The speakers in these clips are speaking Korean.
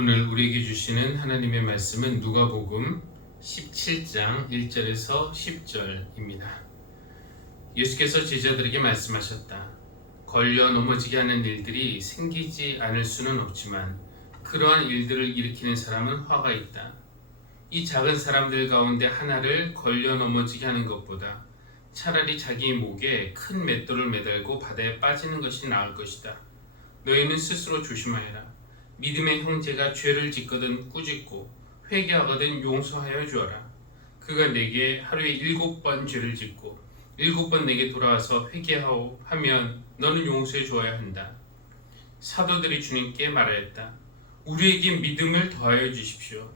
오늘 우리에게 주시는 하나님의 말씀은 누가복음 17장 1절에서 10절입니다. 예수께서 제자들에게 말씀하셨다. 걸려 넘어지게 하는 일들이 생기지 않을 수는 없지만 그러한 일들을 일으키는 사람은 화가 있다. 이 작은 사람들 가운데 하나를 걸려 넘어지게 하는 것보다 차라리 자기 목에 큰 맷돌을 매달고 바다에 빠지는 것이 나을 것이다. 너희는 스스로 조심하여라. 믿음의 형제가 죄를 짓거든 꾸짖고 회개하거든 용서하여 주어라. 그가 내게 하루에 7번 죄를 짓고 7번 내게 돌아와서 회개하오 하면 너는 용서해 주어야 한다. 사도들이 주님께 말하였다. 우리에게 믿음을 더하여 주십시오.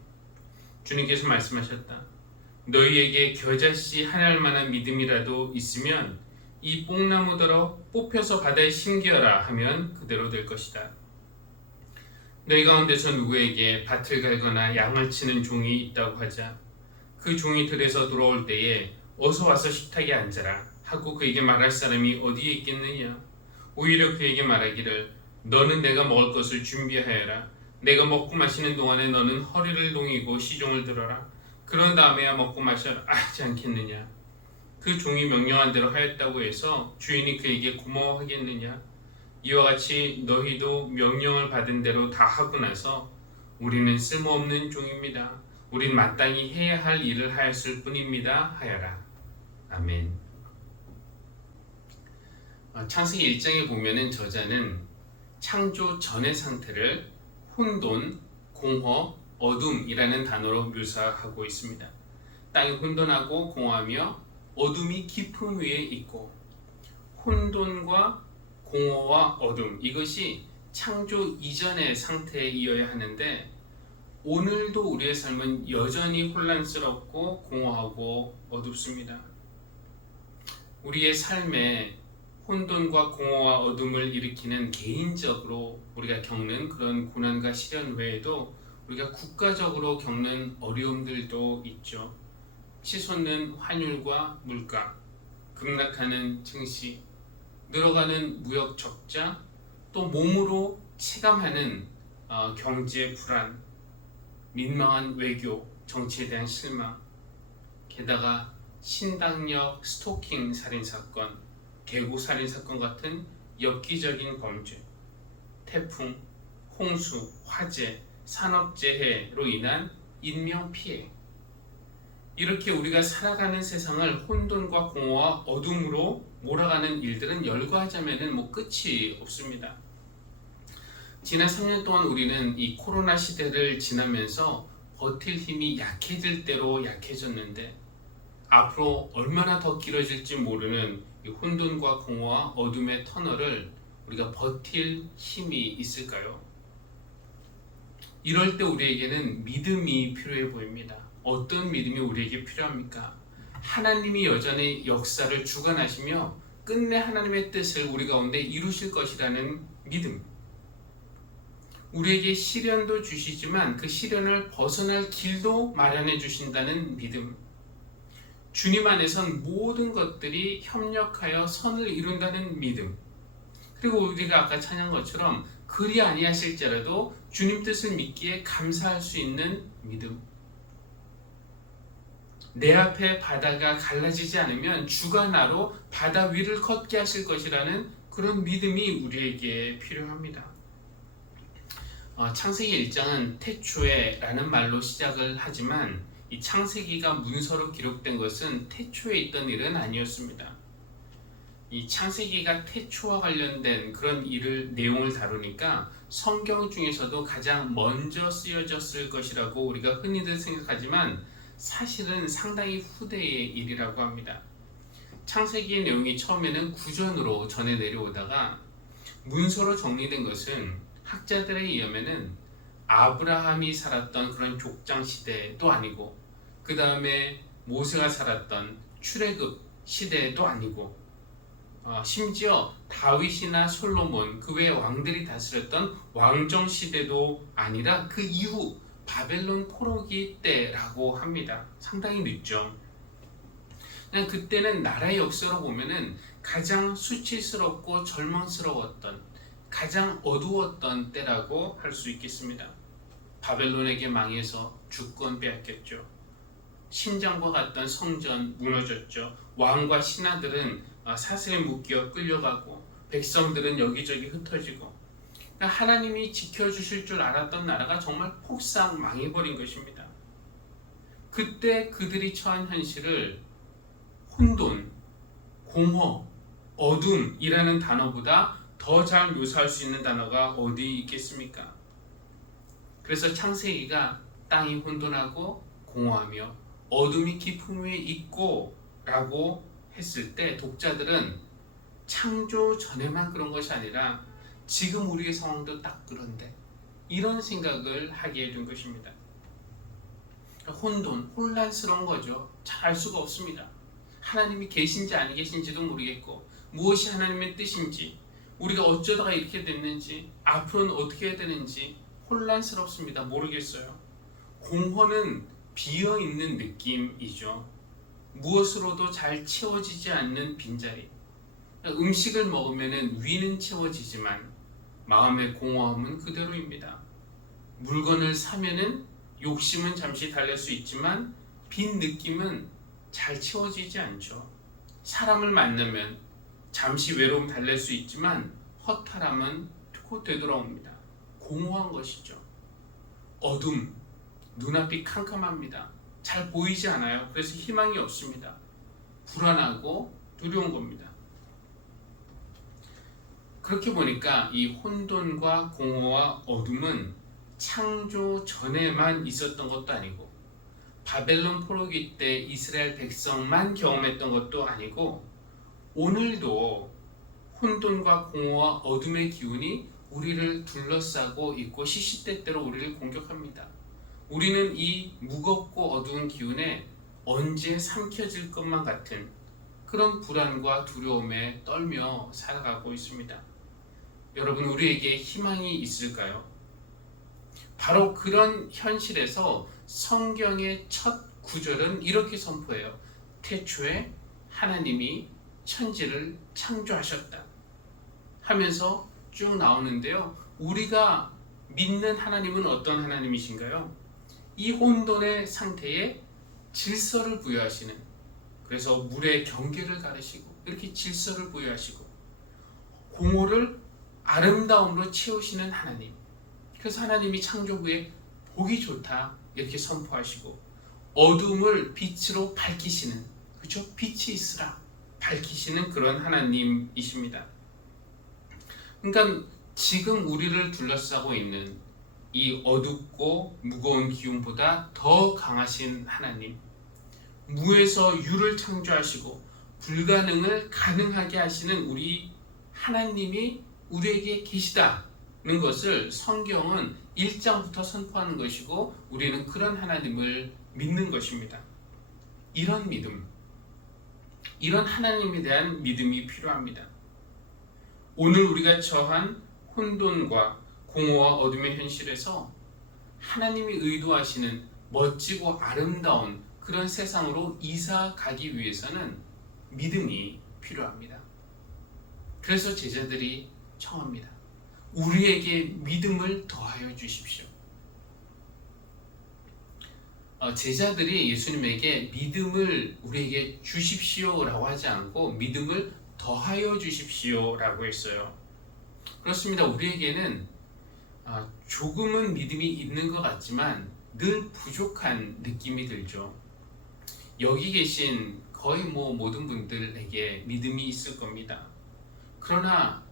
주님께서 말씀하셨다. 너희에게 겨자씨 한 알만한 믿음이라도 있으면 이 뽕나무더러 뽑혀서 바다에 심기어라 하면 그대로 될 것이다. 너희 가운데서 누구에게 밭을 갈거나 양을 치는 종이 있다고 하자 그 종이 들에서 돌아올 때에 어서 와서 식탁에 앉아라 하고 그에게 말할 사람이 어디에 있겠느냐. 오히려 그에게 말하기를 너는 내가 먹을 것을 준비하여라. 내가 먹고 마시는 동안에 너는 허리를 동이고 시종을 들어라. 그런 다음에야 먹고 마셔라 하지 않겠느냐. 그 종이 명령한 대로 하였다고 해서 주인이 그에게 고마워하겠느냐. 이와 같이 너희도 명령을 받은 대로 다 하고 나서 우리는 쓸모없는 종입니다. 우린 마땅히 해야 할 일을 하였을 뿐입니다. 하여라. 아멘. 창세기 1장에 보면은 저자는 창조 전의 상태를 혼돈, 공허, 어둠이라는 단어로 묘사하고 있습니다. 땅이 혼돈하고 공허하며 어둠이 깊음 위에 있고 혼돈과 공허와 어둠 이것이 창조 이전의 상태에 이어야 하는데 오늘도 우리의 삶은 여전히 혼란스럽고 공허하고 어둡습니다. 우리의 삶에 혼돈과 공허와 어둠을 일으키는 개인적으로 우리가 겪는 그런 고난과 시련 외에도 우리가 국가적으로 겪는 어려움들도 있죠. 치솟는 환율과 물가, 급락하는 증시, 늘어가는 무역 적자, 또 몸으로 체감하는 경제 불안, 민망한 외교, 정치에 대한 실망, 게다가 신당역 스토킹 살인사건, 계고 살인사건 같은 엽기적인 범죄, 태풍, 홍수, 화재, 산업재해로 인한 인명피해, 이렇게 우리가 살아가는 세상을 혼돈과 공허와 어둠으로 몰아가는 일들은 열거하자면 끝이 없습니다. 지난 3년 동안 우리는 이 코로나 시대를 지나면서 버틸 힘이 약해질 대로 약해졌는데 앞으로 얼마나 더 길어질지 모르는 이 혼돈과 공허와 어둠의 터널을 우리가 버틸 힘이 있을까요? 이럴 때 우리에게는 믿음이 필요해 보입니다. 어떤 믿음이 우리에게 필요합니까? 하나님이 여전히 역사를 주관하시며 끝내 하나님의 뜻을 우리 가운데 이루실 것이라는 믿음. 우리에게 시련도 주시지만 그 시련을 벗어날 길도 마련해 주신다는 믿음. 주님 안에선 모든 것들이 협력하여 선을 이룬다는 믿음. 그리고 우리가 아까 찬양한 것처럼 그리 아니하실지라도 주님 뜻을 믿기에 감사할 수 있는 믿음. 내 앞에 바다가 갈라지지 않으면 주가 나로 바다 위를 걷게 하실 것이라는 그런 믿음이 우리에게 필요합니다. 창세기 1장은 태초에라는 말로 시작을 하지만 이 창세기가 문서로 기록된 것은 태초에 있던 일은 아니었습니다. 이 창세기가 태초와 관련된 그런 내용을 다루니까 성경 중에서도 가장 먼저 쓰여졌을 것이라고 우리가 흔히들 생각하지만 사실은 상당히 후대의 일이라고 합니다. 창세기의 내용이 처음에는 구전으로 전해 내려오다가 문서로 정리된 것은 학자들에 의하면은 아브라함이 살았던 그런 족장 시대도 아니고 그 다음에 모세가 살았던 출애굽 시대도 아니고 심지어 다윗이나 솔로몬 그 외의 왕들이 다스렸던 왕정 시대도 아니라 그 이후 바벨론 포로기 때라고 합니다. 상당히 늦죠. 그냥 그때는 나라의 역사로 보면은 가장 수치스럽고 절망스러웠던 가장 어두웠던 때라고 할 수 있겠습니다. 바벨론에게 망해서 주권 빼앗겼죠. 심장과 같던 성전 무너졌죠. 왕과 신하들은 사슬에 묶여 끌려가고 백성들은 여기저기 흩어지고, 그러니까 하나님이 지켜주실 줄 알았던 나라가 정말 폭삭 망해버린 것입니다. 그때 그들이 처한 현실을 혼돈, 공허, 어둠이라는 단어보다 더 잘 묘사할 수 있는 단어가 어디 있겠습니까? 그래서 창세기가 땅이 혼돈하고 공허하며 어둠이 깊음 위에 있고 라고 했을 때 독자들은 창조 전에만 그런 것이 아니라 지금 우리의 상황도 딱 그런데, 이런 생각을 하게 해준 것입니다. 혼돈, 혼란스러운 거죠. 잘 알 수가 없습니다. 하나님이 계신지 아니 계신지도 모르겠고, 무엇이 하나님의 뜻인지, 우리가 어쩌다가 이렇게 됐는지, 앞으로는 어떻게 해야 되는지 혼란스럽습니다. 모르겠어요. 공허는 비어있는 느낌이죠. 무엇으로도 잘 채워지지 않는 빈자리. 음식을 먹으면 위는 채워지지만 마음의 공허함은 그대로입니다. 물건을 사면은 욕심은 잠시 달랠 수 있지만 빈 느낌은 잘 채워지지 않죠. 사람을 만나면 잠시 외로움 달랠 수 있지만 허탈함은 곧 되돌아옵니다. 공허한 것이죠. 어둠, 눈앞이 캄캄합니다. 잘 보이지 않아요. 그래서 희망이 없습니다. 불안하고 두려운 겁니다. 그렇게 보니까 이 혼돈과 공허와 어둠은 창조 전에만 있었던 것도 아니고, 바벨론 포로기 때 이스라엘 백성만 경험했던 것도 아니고, 오늘도 혼돈과 공허와 어둠의 기운이 우리를 둘러싸고 있고 시시때때로 우리를 공격합니다. 우리는 이 무겁고 어두운 기운에 언제 삼켜질 것만 같은 그런 불안과 두려움에 떨며 살아가고 있습니다. 여러분, 우리에게 희망이 있을까요? 바로 그런 현실에서 성경의 첫 구절은 이렇게 선포해요. 태초에 하나님이 천지를 창조하셨다 하면서 쭉 나오는데요. 우리가 믿는 하나님은 어떤 하나님이신가요? 이 혼돈의 상태에 질서를 부여하시는, 그래서 물의 경계를 가르시고 이렇게 질서를 부여하시고 공허를 아름다움으로 채우시는 하나님. 그래서 하나님이 창조 후에 보기 좋다 이렇게 선포하시고 어둠을 빛으로 밝히시는, 그렇죠? 빛이 있으라 밝히시는 그런 하나님이십니다. 그러니까 지금 우리를 둘러싸고 있는 이 어둡고 무거운 기운보다 더 강하신 하나님, 무에서 유를 창조하시고 불가능을 가능하게 하시는 우리 하나님이 우리에게 계시다는 것을 성경은 1장부터 선포하는 것이고, 우리는 그런 하나님을 믿는 것입니다. 이런 믿음, 이런 하나님에 대한 믿음이 필요합니다. 오늘 우리가 처한 혼돈과 공허와 어둠의 현실에서 하나님이 의도하시는 멋지고 아름다운 그런 세상으로 이사 가기 위해서는 믿음이 필요합니다. 그래서 제자들이 청합니다. 우리에게 믿음을 더하여 주십시오. 제자들이 예수님에게 믿음을 우리에게 주십시오라고 하지 않고 믿음을 더하여 주십시오라고 했어요. 그렇습니다. 우리에게는 조금은 믿음이 있는 것 같지만 늘 부족한 느낌이 들죠. 여기 계신 거의 모든 분들에게 믿음이 있을 겁니다. 그러나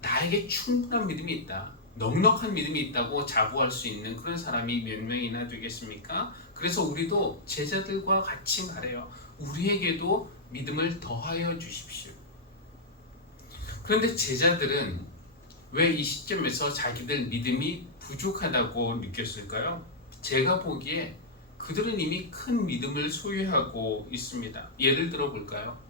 나에게 충분한 믿음이 있다, 넉넉한 믿음이 있다고 자부할 수 있는 그런 사람이 몇 명이나 되겠습니까? 그래서 우리도 제자들과 같이 말해요. 우리에게도 믿음을 더하여 주십시오. 그런데 제자들은 왜 이 시점에서 자기들 믿음이 부족하다고 느꼈을까요? 제가 보기에 그들은 이미 큰 믿음을 소유하고 있습니다. 예를 들어 볼까요?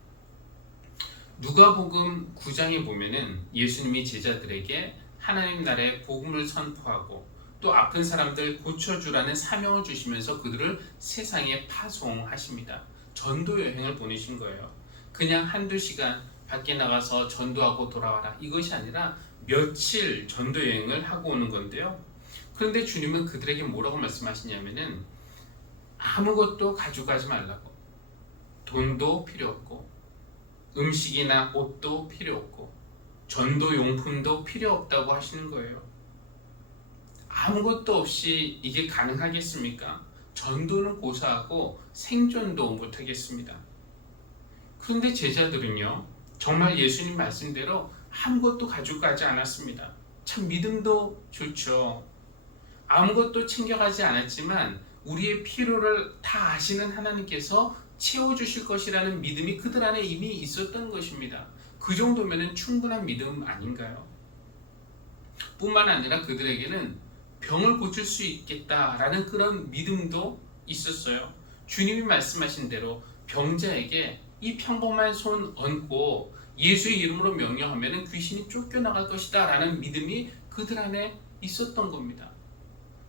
누가복음 9장에 보면은 예수님이 제자들에게 하나님 나라의 복음을 선포하고 또 아픈 사람들 고쳐주라는 사명을 주시면서 그들을 세상에 파송하십니다. 전도 여행을 보내신 거예요. 그냥 한두 시간 밖에 나가서 전도하고 돌아와라, 이것이 아니라 며칠 전도 여행을 하고 오는 건데요. 그런데 주님은 그들에게 뭐라고 말씀하시냐면은 아무것도 가져가지 말라고. 돈도 필요 없고 음식이나 옷도 필요 없고 전도 용품도 필요 없다고 하시는 거예요. 아무것도 없이 이게 가능하겠습니까? 전도는 고사하고 생존도 못하겠습니다. 그런데 제자들은요, 정말 예수님 말씀대로 아무것도 가져가지 않았습니다. 참 믿음도 좋죠. 아무것도 챙겨가지 않았지만 우리의 필요를 다 아시는 하나님께서 채워주실 것이라는 믿음이 그들 안에 이미 있었던 것입니다. 그 정도면 충분한 믿음 아닌가요? 뿐만 아니라 그들에게는 병을 고칠 수 있겠다라는 그런 믿음도 있었어요. 주님이 말씀하신 대로 병자에게 이 평범한 손 얹고 예수의 이름으로 명령하면 귀신이 쫓겨나갈 것이다 라는 믿음이 그들 안에 있었던 겁니다.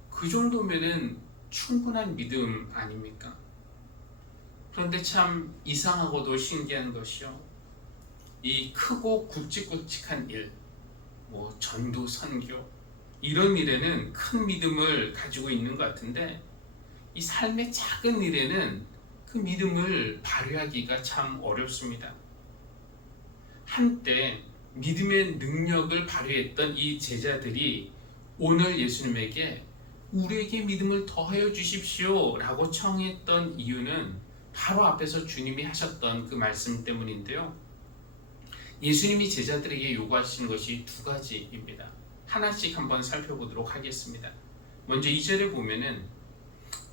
그 정도면 충분한 믿음 아닙니까? 그런데 참 이상하고도 신기한 것이요, 이 크고 굵직굵직한 일, 전도 선교 이런 일에는 큰 믿음을 가지고 있는 것 같은데 이 삶의 작은 일에는 그 믿음을 발휘하기가 참 어렵습니다. 한때 믿음의 능력을 발휘했던 이 제자들이 오늘 예수님에게 우리에게 믿음을 더하여 주십시오 라고 청했던 이유는 바로 앞에서 주님이 하셨던 그 말씀 때문인데요. 예수님이 제자들에게 요구하신 것이 두 가지입니다. 하나씩 한번 살펴보도록 하겠습니다. 먼저 2절에 보면은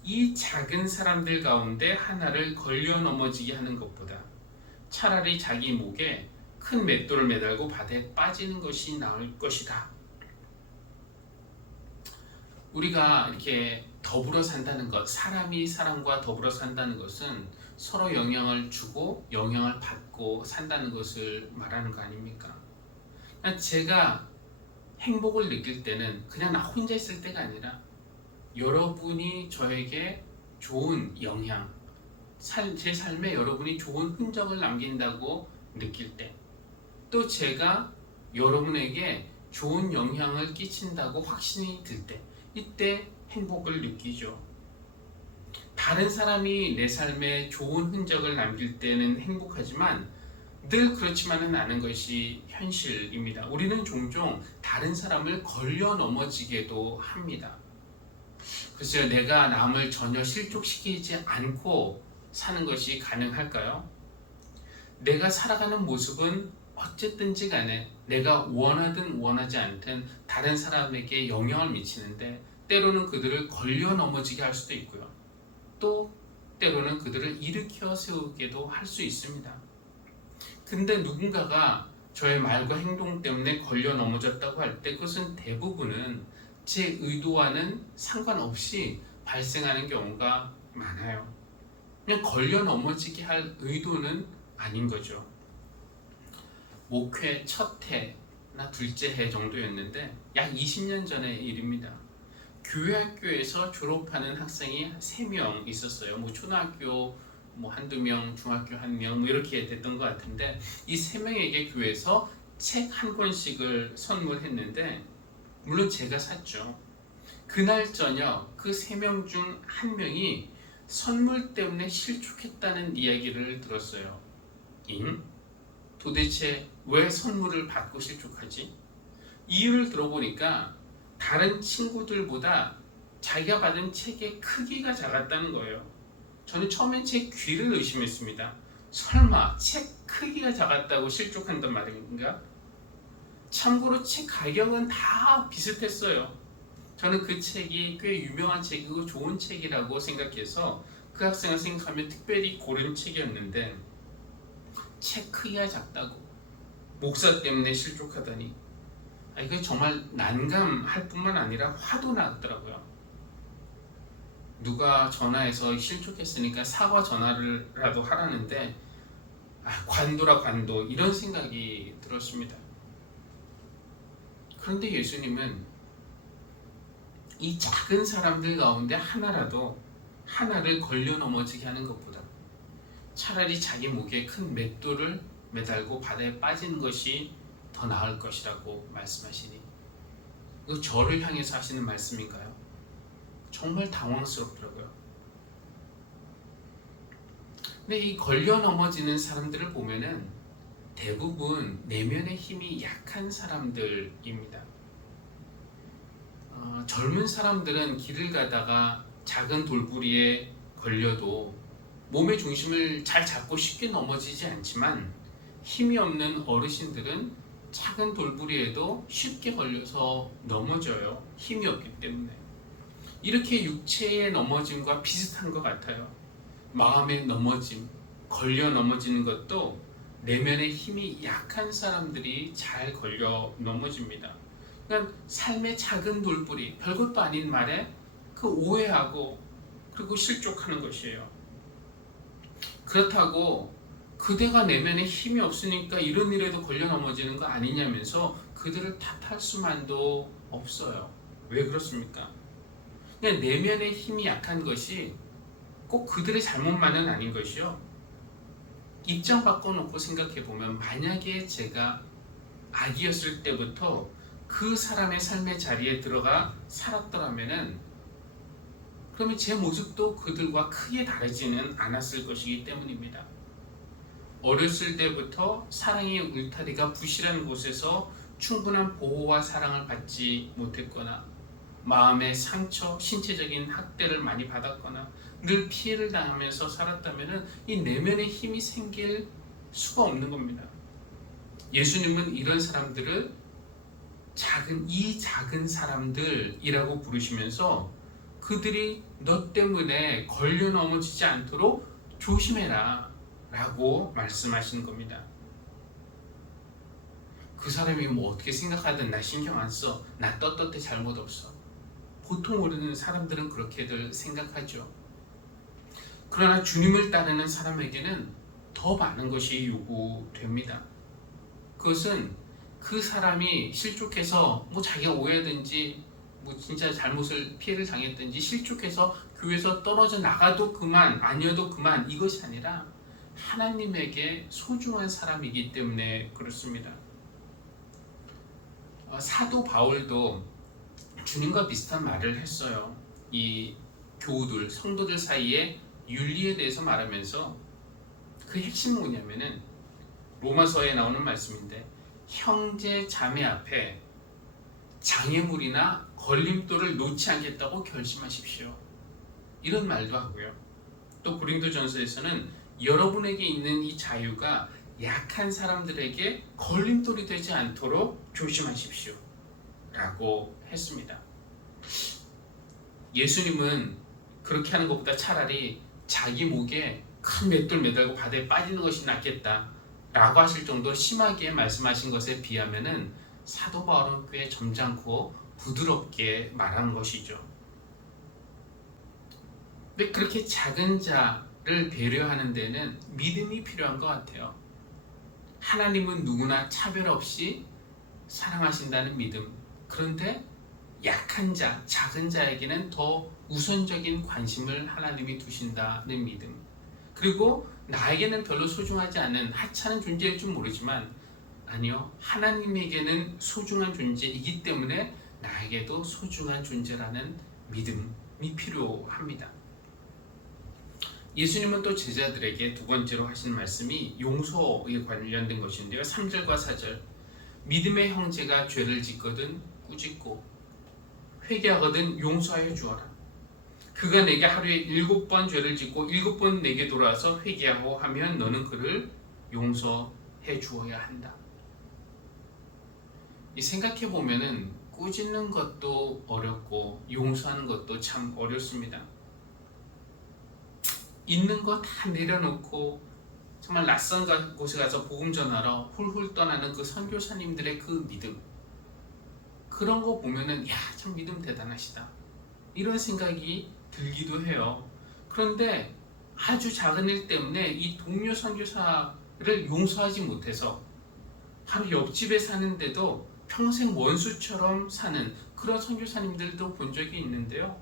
이 작은 사람들 가운데 하나를 걸려 넘어지게 하는 것보다 차라리 자기 목에 큰 맷돌을 매달고 바다에 빠지는 것이 나을 것이다. 우리가 이렇게 더불어 산다는 것, 사람이 사람과 더불어 산다는 것은 서로 영향을 주고 영향을 받고 산다는 것을 말하는 거 아닙니까? 제가 행복을 느낄 때는 그냥 나 혼자 있을 때가 아니라 여러분이 저에게 좋은 영향, 제 삶에 여러분이 좋은 흔적을 남긴다고 느낄 때, 또 제가 여러분에게 좋은 영향을 끼친다고 확신이 들 때, 이때 행복을 느끼죠. 다른 사람이 내 삶에 좋은 흔적을 남길 때는 행복하지만 늘 그렇지만은 않은 것이 현실입니다. 우리는 종종 다른 사람을 걸려 넘어지게도 합니다. 글쎄요, 내가 남을 전혀 실족시키지 않고 사는 것이 가능할까요? 내가 살아가는 모습은 어쨌든지 간에 내가 원하든 원하지 않든 다른 사람에게 영향을 미치는데 때로는 그들을 걸려 넘어지게 할 수도 있고요. 또 때로는 그들을 일으켜 세우게도 할 수 있습니다. 근데 누군가가 저의 말과 행동 때문에 걸려 넘어졌다고 할 때 그것은 대부분은 제 의도와는 상관없이 발생하는 경우가 많아요. 그냥 걸려 넘어지게 할 의도는 아닌 거죠. 목회 첫 해나 둘째 해 정도였는데 약 20년 전의 일입니다. 교회 학교에서 졸업하는 학생이 3명 있었어요. 초등학교 한두 명, 중학교 1명 이렇게 됐던 것 같은데 이 3명에게 교회에서 책 한 권씩을 선물했는데 물론 제가 샀죠. 그날 저녁 그 3명 중 1명이 선물 때문에 실족했다는 이야기를 들었어요. 도대체 왜 선물을 받고 실족하지? 이유를 들어보니까 다른 친구들보다 자기가 받은 책의 크기가 작았다는 거예요. 저는 처음엔 제 귀를 의심했습니다. 설마 책 크기가 작았다고 실족한단 말인가? 참고로 책 가격은 다 비슷했어요. 저는 그 책이 꽤 유명한 책이고 좋은 책이라고 생각해서 그 학생을 생각하며 특별히 고른 책이었는데 책 크기가 작다고 목사 때문에 실족하다니, 이거 정말 난감할 뿐만 아니라 화도 나더라고요. 누가 전화해서 실족했으니까 사과 전화라도 하라는데 관도라 관도 이런 생각이 들었습니다. 그런데 예수님은 이 작은 사람들 가운데 하나를 걸려 넘어지게 하는 것보다 차라리 자기 목에 큰 맷돌을 매달고 바다에 빠지는 것이 더 나을 것이라고 말씀하시니 이거 저를 향해서 하시는 말씀인가요? 정말 당황스럽더라고요. 근데 이 걸려 넘어지는 사람들을 보면은 대부분 내면의 힘이 약한 사람들입니다. 젊은 사람들은 길을 가다가 작은 돌부리에 걸려도 몸의 중심을 잘 잡고 쉽게 넘어지지 않지만, 힘이 없는 어르신들은 작은 돌부리에도 쉽게 걸려서 넘어져요. 힘이 없기 때문에. 이렇게 육체의 넘어짐과 비슷한 것 같아요. 마음의 넘어짐, 걸려 넘어지는 것도 내면의 힘이 약한 사람들이 잘 걸려 넘어집니다. 그러니까 삶의 작은 돌부리, 별것도 아닌 말에 그 오해하고 그리고 실족하는 것이에요. 그렇다고 그대가 내면에 힘이 없으니까 이런 일에도 걸려 넘어지는 거 아니냐면서 그들을 탓할 수만도 없어요. 왜 그렇습니까? 그냥 내면의 힘이 약한 것이 꼭 그들의 잘못만은 아닌 것이요. 입장 바꿔놓고 생각해보면, 만약에 제가 아기였을 때부터 그 사람의 삶의 자리에 들어가 살았더라면은, 그러면 제 모습도 그들과 크게 다르지는 않았을 것이기 때문입니다. 어렸을 때부터 사랑의 울타리가 부실한 곳에서 충분한 보호와 사랑을 받지 못했거나, 마음의 상처, 신체적인 학대를 많이 받았거나 늘 피해를 당하면서 살았다면 이 내면의 힘이 생길 수가 없는 겁니다. 예수님은 이런 사람들을 작은 사람들이라고 부르시면서 그들이 너 때문에 걸려 넘어지지 않도록 조심해라 라고 말씀하시는 겁니다. 그 사람이 뭐 어떻게 생각하든 나 신경 안 써, 나 떳떳해, 잘못 없어. 보통 우리는 사람들은 그렇게들 생각하죠. 그러나 주님을 따르는 사람에게는 더 많은 것이 요구됩니다. 그것은 그 사람이 실족해서 뭐 자기가 오해든지 뭐 진짜 잘못을 피해를 당했든지 실족해서 교회에서 떨어져 나가도 그만, 아니어도 그만, 이것이 아니라 하나님에게 소중한 사람이기 때문에 그렇습니다. 사도 바울도 주님과 비슷한 말을 했어요. 이 교우들, 성도들 사이에 윤리에 대해서 말하면서 그 핵심은 뭐냐면은 로마서에 나오는 말씀인데, 형제 자매 앞에 장애물이나 걸림돌을 놓지 않겠다고 결심하십시오. 이런 말도 하고요. 또 고린도전서에서는 여러분에게 있는 이 자유가 약한 사람들에게 걸림돌이 되지 않도록 조심하십시오 라고 했습니다. 예수님은 그렇게 하는 것보다 차라리 자기 목에 큰 맷돌 매달고 바다에 빠지는 것이 낫겠다 라고 하실 정도로 심하게 말씀하신 것에 비하면은 사도 바울은 꽤 점잖고 부드럽게 말한 것이죠. 근데 그렇게 작은 자를 배려하는 데는 믿음이 필요한 것 같아요. 하나님은 누구나 차별 없이 사랑하신다는 믿음. 그런데 약한 자, 작은 자에게는 더 우선적인 관심을 하나님이 두신다는 믿음. 그리고 나에게는 별로 소중하지 않은 하찮은 존재일 줄 모르지만, 아니요, 하나님에게는 소중한 존재이기 때문에 나에게도 소중한 존재라는 믿음이 필요합니다. 예수님은 또 제자들에게 두 번째로 하신 말씀이 용서에 관련된 것인데요. 3절과 4절, 믿음의 형제가 죄를 짓거든 꾸짖고 회개하거든 용서하여 주어라. 그가 내게 하루에 7번 죄를 짓고 7번 내게 돌아와서 회개하고 하면 너는 그를 용서해 주어야 한다. 이 생각해 보면은 꾸짖는 것도 어렵고 용서하는 것도 참 어렵습니다. 있는 거 다 내려놓고 정말 낯선 곳에 가서 복음 전하러 훌훌 떠나는 그 선교사님들의 그 믿음, 그런 거 보면은 야, 참 믿음 대단하시다 이런 생각이 들기도 해요. 그런데 아주 작은 일 때문에 이 동료 선교사를 용서하지 못해서 바로 옆집에 사는데도 평생 원수처럼 사는 그런 선교사님들도 본 적이 있는데요.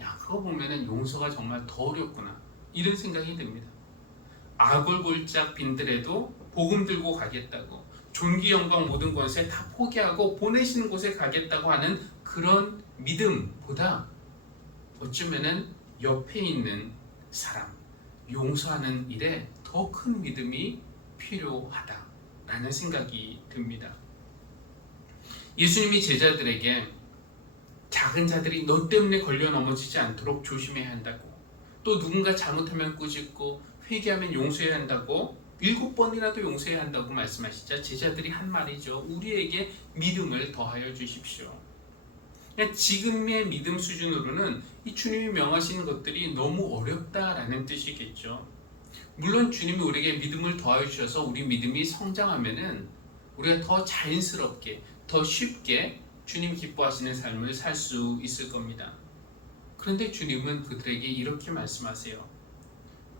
야, 그거 보면은 용서가 정말 더 어렵구나 이런 생각이 듭니다. 아골골짝 빈들에도 복음 들고 가겠다고, 존귀 영광 모든 권세 다 포기하고 보내시는 곳에 가겠다고 하는 그 그런 믿음보다 어쩌면은 옆에 있는 사람, 용서하는 일에 더 큰 믿음이 필요하다라는 생각이 듭니다. 예수님이 제자들에게 작은 자들이 너 때문에 걸려 넘어지지 않도록 조심해야 한다고, 또 누군가 잘못하면 꾸짖고 회개하면 용서해야 한다고 7번이라도 용서해야 한다고 말씀하시자 제자들이 한 말이죠. 우리에게 믿음을 더하여 주십시오. 지금의 믿음 수준으로는 이 주님이 명하시는 것들이 너무 어렵다라는 뜻이겠죠. 물론 주님이 우리에게 믿음을 더하여 주셔서 우리 믿음이 성장하면은 우리가 더 자연스럽게, 더 쉽게 주님 기뻐하시는 삶을 살 수 있을 겁니다. 그런데 주님은 그들에게 이렇게 말씀하세요.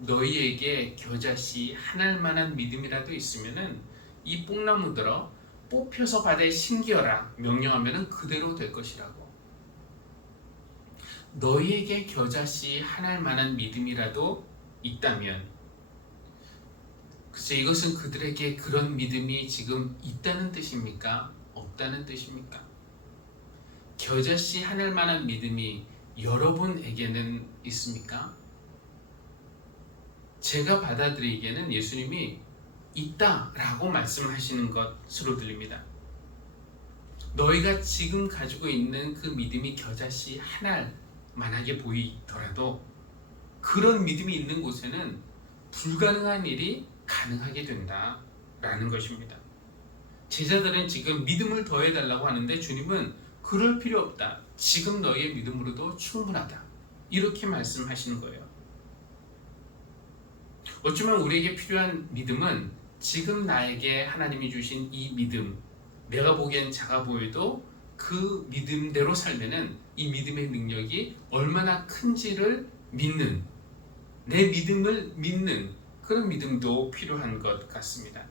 너희에게 겨자씨 한 알만한 믿음이라도 있으면은 이 뽕나무들어 뽑혀서 바다에 심기어라 명령하면은 그대로 될 것이라고. 너희에게 겨자씨 한 알만한 믿음이라도 있다면, 글쎄 이것은 그들에게 그런 믿음이 지금 있다는 뜻입니까? 없다는 뜻입니까? 겨자씨 한 알만한 믿음이 여러분에게는 있습니까? 제가 받아들이기에는 예수님이 있다라고 말씀하시는 것으로 들립니다. 너희가 지금 가지고 있는 그 믿음이 겨자씨 한 알만하게 보이더라도 그런 믿음이 있는 곳에는 불가능한 일이 가능하게 된다라는 것입니다. 제자들은 지금 믿음을 더해달라고 하는데 주님은 그럴 필요 없다. 지금 너희의 믿음으로도 충분하다. 이렇게 말씀하시는 거예요. 어쩌면 우리에게 필요한 믿음은 지금 나에게 하나님이 주신 이 믿음, 내가 보기엔 작아 보여도 그 믿음대로 살면은 이 믿음의 능력이 얼마나 큰지를 믿는, 내 믿음을 믿는 그런 믿음도 필요한 것 같습니다.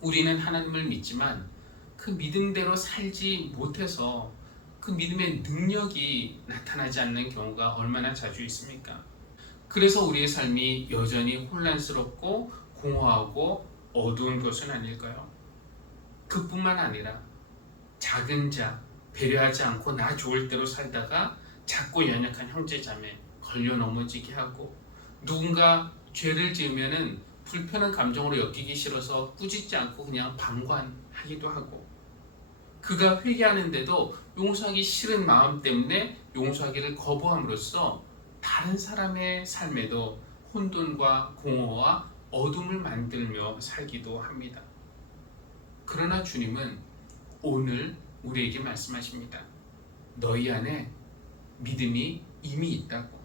우리는 하나님을 믿지만 그 믿음대로 살지 못해서 그 믿음의 능력이 나타나지 않는 경우가 얼마나 자주 있습니까? 그래서 우리의 삶이 여전히 혼란스럽고 공허하고 어두운 것은 아닐까요? 그뿐만 아니라 작은 자, 배려하지 않고 나 좋을 대로 살다가 작고 연약한 형제자매 걸려 넘어지게 하고, 누군가 죄를 지으면은 불편한 감정으로 엮이기 싫어서 꾸짖지 않고 그냥 방관하기도 하고, 그가 회개하는데도 용서하기 싫은 마음 때문에 용서하기를 거부함으로써 다른 사람의 삶에도 혼돈과 공허와 어둠을 만들며 살기도 합니다. 그러나 주님은 오늘 우리에게 말씀하십니다. 너희 안에 믿음이 이미 있다고.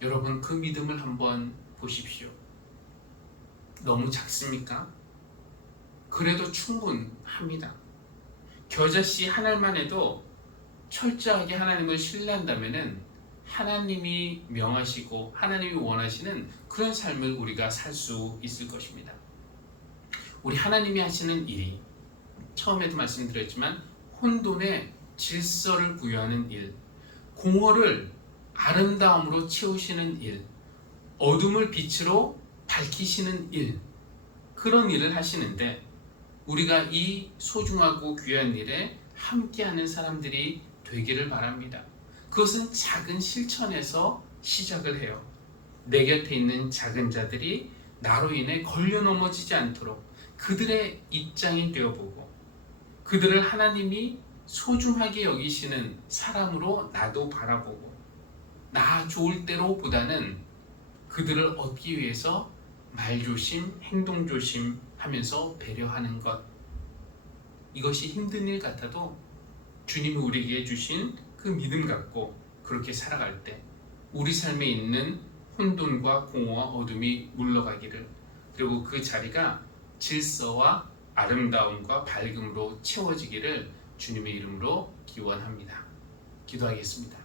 여러분, 그 믿음을 한번 보십시오. 너무 작습니까? 그래도 충분합니다. 겨자씨 한 알만 해도 철저하게 하나님을 신뢰한다면은 하나님이 명하시고 하나님이 원하시는 그런 삶을 우리가 살 수 있을 것입니다. 우리 하나님이 하시는 일이 처음에도 말씀드렸지만 혼돈의 질서를 구현하는 일, 공허를 아름다움으로 채우시는 일, 어둠을 빛으로 밝히시는 일, 그런 일을 하시는데 우리가 이 소중하고 귀한 일에 함께하는 사람들이 되기를 바랍니다. 그것은 작은 실천에서 시작을 해요. 내 곁에 있는 작은 자들이 나로 인해 걸려 넘어지지 않도록 그들의 입장이 되어보고, 그들을 하나님이 소중하게 여기시는 사람으로 나도 바라보고, 나 좋을 대로 보다는 그들을 얻기 위해서 말조심, 행동조심 하면서 배려하는 것, 이것이 힘든 일 같아도 주님이 우리에게 주신 그 믿음 갖고 그렇게 살아갈 때 우리 삶에 있는 혼돈과 공허와 어둠이 물러가기를, 그리고 그 자리가 질서와 아름다움과 밝음으로 채워지기를 주님의 이름으로 기원합니다. 기도하겠습니다.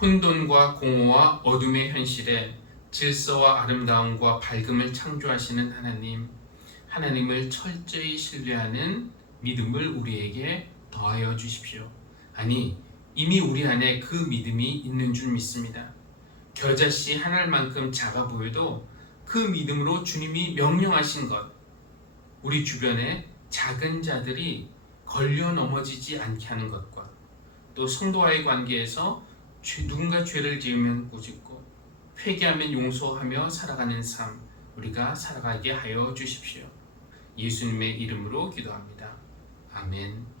혼돈과 공허와 어둠의 현실에 질서와 아름다움과 밝음을 창조하시는 하나님, 하나님을 철저히 신뢰하는 믿음을 우리에게 더하여 주십시오. 아니, 이미 우리 안에 그 믿음이 있는 줄 믿습니다. 겨자씨 한 알만큼 작아 보여도 그 믿음으로 주님이 명령하신 것, 우리 주변에 작은 자들이 걸려 넘어지지 않게 하는 것과 또 성도와의 관계에서 누군가 죄를 지으면 꾸짖고 회개하면 용서하며 살아가는 삶 우리가 살아가게 하여 주십시오. 예수님의 이름으로 기도합니다. 아멘.